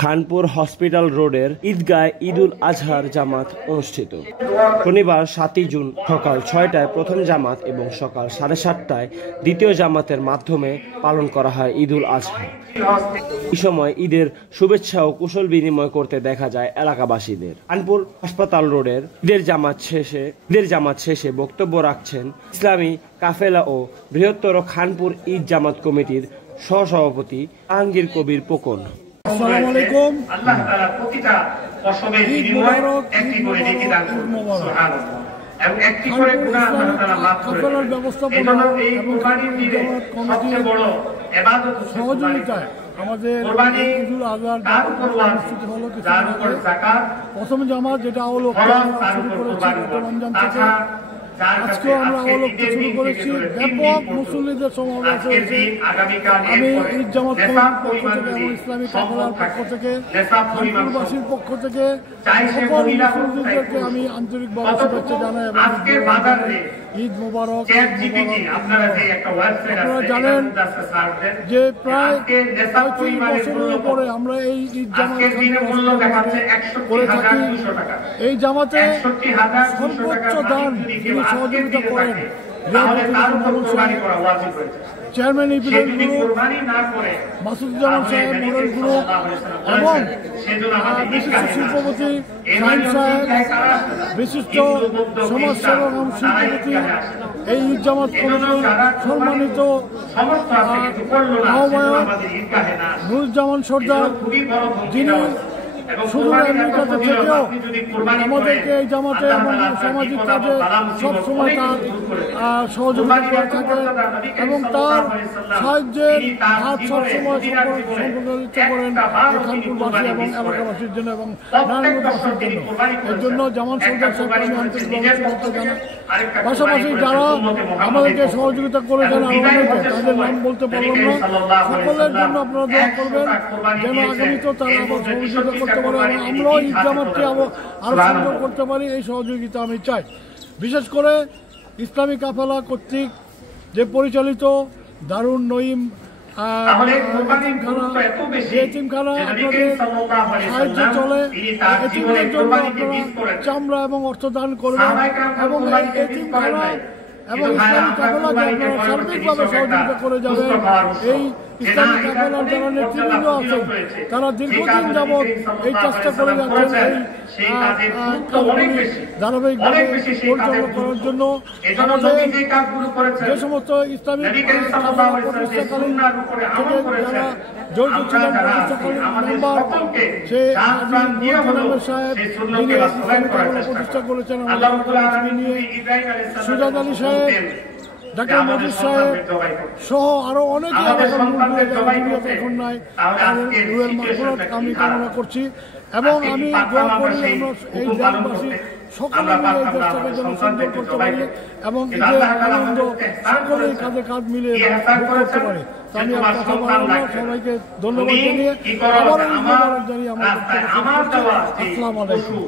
Khanpur hospital রোডের ঈদগায় ঈদুল আজহার জামাত অনুষ্ঠিত। শনিবার 7 জুন সকাল 6টায় প্রথম জামাত এবং সকাল 7:30টায় দ্বিতীয় জামাতের মাধ্যমে পালন করা হয় ঈদুল আজহা। এই সময় ঈদের শুভেচ্ছা ও কুশল বিনিময় করতে দেখা যায় এলাকাবাসীদের। খানপুর হাসপাতাল রোডের ঈদের জামাত শেষে বক্তব্য রাখছেন ইসলামী কাফেলা ও বৃহত্তর খানপুর ঈদ জামাত কমিটির সহসভাপতি জাহাঙ্গীর কবির পোকন। আসসালামু আলাইকুম। আল্লাহ তাআলা প্রতিটা ফসলের বিনিময়ে একটি করে নেকি দান করেন, সুবহানাল্লাহ, এবং একটি করে গুনাহ আল্লাহ তাআলা মাফ করেন। ব্যবস্থাপনা এই কুরবানির দিনে সবচেয়ে বড় ইবাদত সহযোগিতায় আমাদের ঈদুল আজহার অনুষ্ঠিত হলো কিছুদিন আগে। প্রথম জামাত যেটা অবলক্ষ্যে আমরা শুরু করেছি রমজান থেকে, আজকেও আমরা অবলক্ষ্যে শুরু করেছি। ব্যাপক মুসল্লিদের সমাবেশ হয়েছে। আমি ঈদ জামাত কমিটির পক্ষ থেকে এবং ইসলামী কাফেলার পক্ষ থেকে, খানপুরবাসীর পক্ষ থেকে সকল মুসল্লিদেরকে আমি আন্তরিকভাবে শুভেচ্ছা জানাই এবং ঈদ মুবারক। আপনারা জানেন যে প্রায় 35 বছরের উপরে আমরা এই ঈদ জামাত করে থাকি। এই জামাতে সর্বোচ্চ দান যিনি সহযোগিতা করেন চেয়ারম্যান ইপিজেড গ্রুপ, মাসুদুজ্জামান সাহেব মডেল গ্রুপ এবং বিশিষ্ট শিল্পপতি শাহিন সাহেব, বিশিষ্ট সমাজসেবক এবং শিল্পপতি, এই ঈদ জামাত কমিটির সম্মানিত আহ্বায়ক নুরুজ্জামান সর্দার, যিনি শুধু আমেরিকাতে থেকেও আমাদেরকে এই জামাতে এবং সামাজিক কাজে সবসময় তার সহযোগিতা করে থাকে এবং তার সাহায্যের হাত সবসময় সম্প্রসারিত করেন খানপুরবাসী এবং এলাকাবাসীর জন্য এবং নারায়ণগঞ্জবাসীর জন্য। এর জন্য জামান সরকার সাহেবকে আমি আন্তরিকভাবে শুভেচ্ছা জানাই। পাশাপাশি যারা আমাদেরকে সহযোগিতা করেছেন আরো অনেকে, তাদের নাম বলতে পারলাম না, সকলের জন্য আপনারা দোয়া করবেন যেন আগামীতেও তারা আবার সহযোগিতা করতে পারে এবং আমরাও ঈদ জামাতকে আরো সুন্দর করতে পারি। এই সহযোগিতা আমি চাই। বিশেষ করে ইসলামী কাফেলা কর্তৃক যে পরিচালিত দারুন নঈম এতিমখানা আপনাদের সাহায্যে চলে। এতিমদের জন্য আপনারা চামড়া এবং অর্থ দান করবেন এবং এই এতিমখানা এবং ইসলামী কাফেলাকে আপনারা সার্বিকভাবে সহযোগিতা করে যাবেন। এই ইসলামী কাফেলার যারা নেতৃবৃন্দ আছেন তারা দীর্ঘদিন যাবৎ এই কাজটা করে যাচ্ছেন। এই কাজগুলি ধারাবাহিকভাবে পরিচালনা করার জন্য আমাদের যে সমস্ত ইসলামী কাফেলা প্রতিষ্ঠাকালীন থেকে যারা জড়িত ছিলেন, প্রতিষ্ঠাকালীন মেম্বার, সে আহমেদ সাহেব যিনি ইসলামী কাফেলা প্রতিষ্ঠা করেছেন আমাদের নিয়ে, সুজাদ আলী সাহেব, ডাক্তার মজিদ সাহেব সহ আরো অনেকে এখন নাই, তাদের রুহের মাগফিরাত আমি কামনা করছি এবং আমি দোয়া করি আমরা এই দেশবাসী সকলে মিলে এই দেশটাকে যেন সুন্দর করতে পারি এবং ঈদের আনন্দ সকলেই কাঁধে কাঁধ মিলে ভোগ করতে পারি। আমি আর কথা বললাম না, সবাইকে ধন্যবাদ জানিয়ে আবার জানিয়ে আমার আসসালামু আলাইকুম।